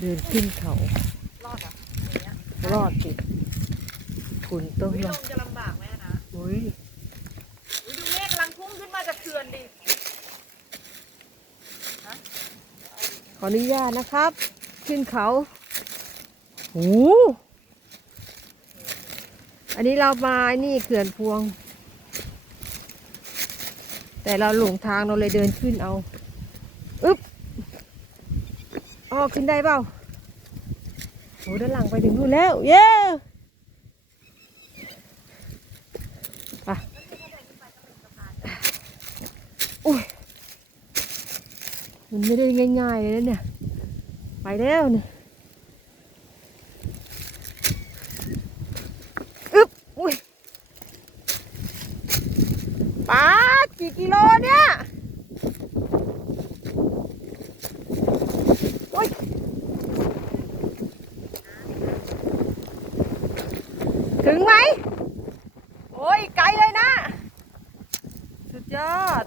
เดินขึ้นเขา รอดเหรออย่างเงี้ยรอดสิคุณต้องวิลลองงจะลำบากไหมนะอุ้ยอุ๊ยดูเมฆกำลังพุ่งขึ้นมาจากเขื่อนดิขออนุญาตนะครับ ขึ้นเขาโอ้อันนี้เรามานี่เขื่อนพวง แต่เราหลงทางเราเลยเดินขึ้นเอา อึ๊บ อ๋อขึ้นได้เปล่าโอ้ด้านหลังไปถึงนู่นแล้ว เย้ไปอุ้ยมันไม่ได้ง่ายๆเลยนะเนี่ย ไปแล้วเนี่ยอึ๊บอุ้ยป้ากี่กิโลเนี่ยโอ้ย ถึงไหม โอ้ยไกลเลยนะ สุดยอด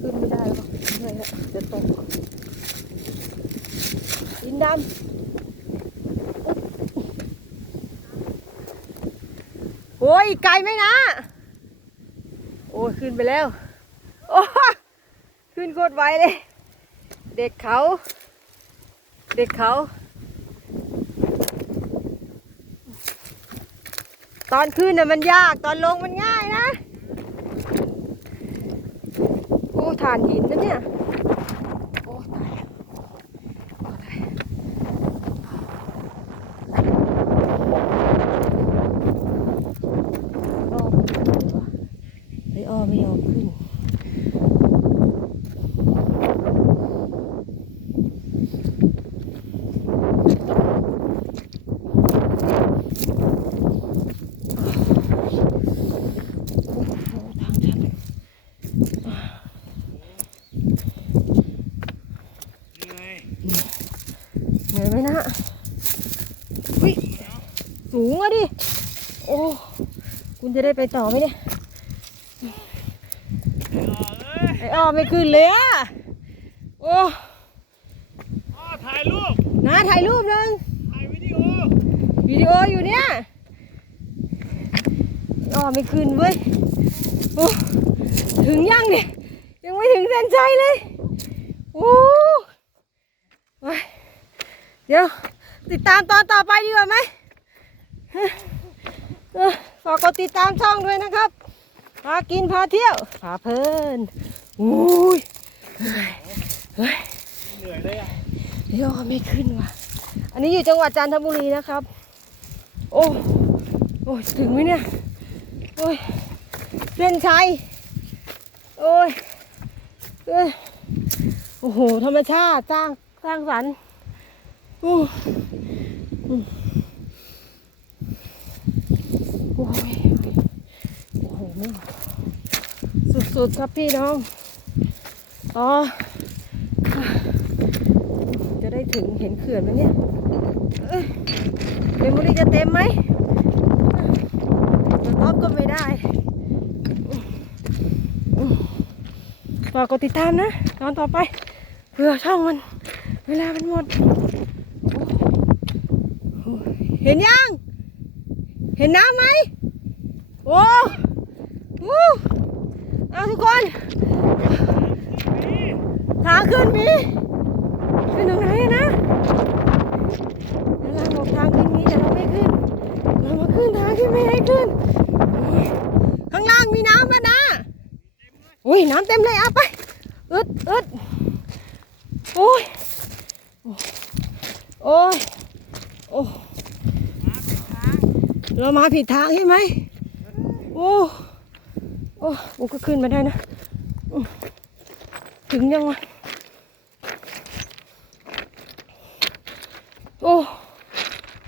ขึ้นไม่ได้หรอกเหนื่อยแล้วจะตกดินดำโอ้ยไกลไหมนะ โอ้ยขึ้นไปแล้ว โอ้ขึ้นโคตรไวเลย เด็กเขา เด็กเขา ตอนขึ้นน่ะมันยากตอนลงมันง่ายนะ โอ้ฐานหินนะเนี่ย โอ้ตายแล้วโอ้ตายอ้อมไอ้อ้อไม่ยอมขึ้น โอ้โหทางชัน เหนื่อย เหนื่อยไหมนะ อุ้ยสูงอะดิ โอ้คุณจะได้ไปต่อไหมเนี่ยเอ้ยไอ้อ้อไม่ขึ้นเลยอะโอ้พ่อถ่ายรูปน้าถ่ายรูปหนึงถ่ายวิดีโอวิดีโออยู่เนี่ยไอ้อ้อไม่ขึ้นเว้ยโอ้ถึงยังเนี่ยยังไม่ถึงเส้นชัยเลยโอ้ไปเดี๋ยว ติดตามตอนต่อไปดีกว่าไหมเออฝากกดติดตามช่องด้วยนะครับ พากินพาเที่ยว พาเพลินอุ้ยเฮ้ยเฮ้ยเหนื่อยเลยอะเดี๋ยวไม่ขึ้นว่ะ อันนี้อยู่จังหวัดจันทบุรีนะครับ โอ้โอ้ยถึงไหมเนี่ย โอ้ยเส้นชัย โอ้ยเอ้ยโอ้โห ธรรมชาติสร้างสร้างสรรค์อู้อืม โอ้ยโอ้โหไม่สุดๆครับพี่น้อง อ๋อ จะได้ถึงเห็นเขื่อนไหมเนี่ยเอ้ยเมมโมรี่จะเต็มไหมจะท็อปก็ไม่ได้ฝากกดติดตามนะ ตอนต่อไปเผื่อช่องมัน เวลามันหมด เห็นยัง เห็นน้ำไหมโอ้โหเอาทุกคน ทางขึ้นมีขึ้นตรงไหนอะนะแล้วเราบอกทางขึ้นนี้แต่เราไม่ขึ้น เรามาขึ้นทางที่ไม่ให้ขึ้น ข้างล่างมีน้ำแล้วนะอุ้ยน้ำเต็มเลยเอาไปอึดอึดโอ้ย โอ้ย โอ้ เรามาผิดทางใช่ไหมโอ้โอ้กูก็ขึ้นมาได้นะ ถึงยังวะโอ้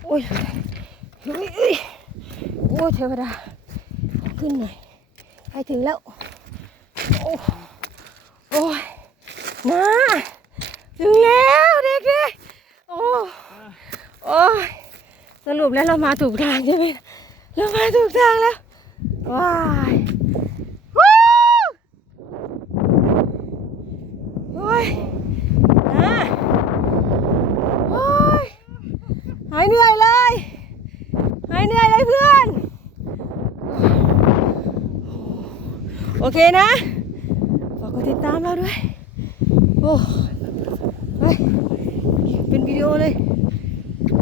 โอ้ยเฮ้ยเอ้ยโอ้ยเทวดา ขึ้นหน่อยไปถึงแล้ว โอ้โอ้ยนะถึงแล้ว สรุปแล้วเรามาถูกทางใช่ไหมเรามาถูกทางแล้ว ว้ายวู้โอ้ยนะโอ้ยหายเหนื่อยเลย หายเหนื่อยเลยเพื่อน โอเคนะฝากกดติดตามเราด้วย โอ้ยเป็นวิดีโอเลย